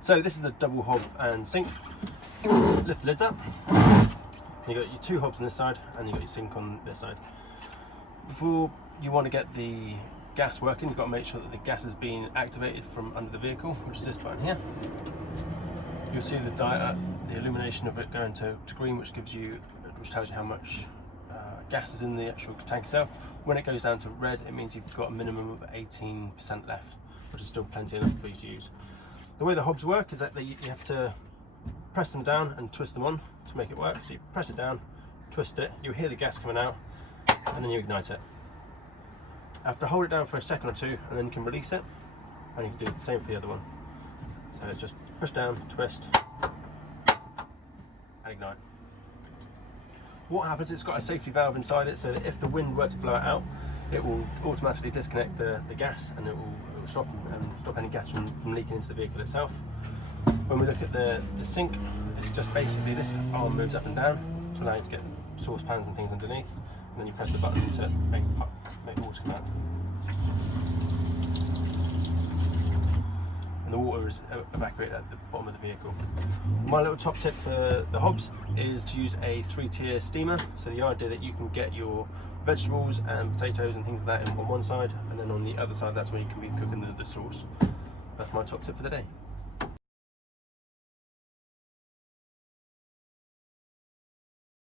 So this is the double hob and sink. Lift the lids up. You got your two hobs on this side, and you got your sink on this side. Before you want to get the gas working, you've got to make sure that the gas is being activated from under the vehicle, which is this button here. You'll see the illumination of it going to green, which tells you how much gas is in the actual tank itself. When it goes down to red, it means you've got a minimum of 18% left, which is still plenty enough for you to use. The way the hobs work is that you have to press them down and twist them on to make it work. So you press it down, twist it, you'll hear the gas coming out, and then you ignite it. Have to hold it down for a second or two, and then you can release it, and you can do the same for the other one. So it's just push down, twist, and ignite. What happens, it's got a safety valve inside it, so that if the wind were to blow it out, it will automatically disconnect the gas, and it will stop any gas from leaking into the vehicle itself. When we look at the sink, it's just basically this arm moves up and down to allow you to get saucepans and things underneath, and then you press the button to make water come out. And the water is evacuated at the bottom of the vehicle. My little top tip for the hobs is to use a 3-tier steamer. So the idea that you can get your vegetables and potatoes and things like that on one side, and then on the other side that's where you can be cooking the sauce. That's my top tip for the day.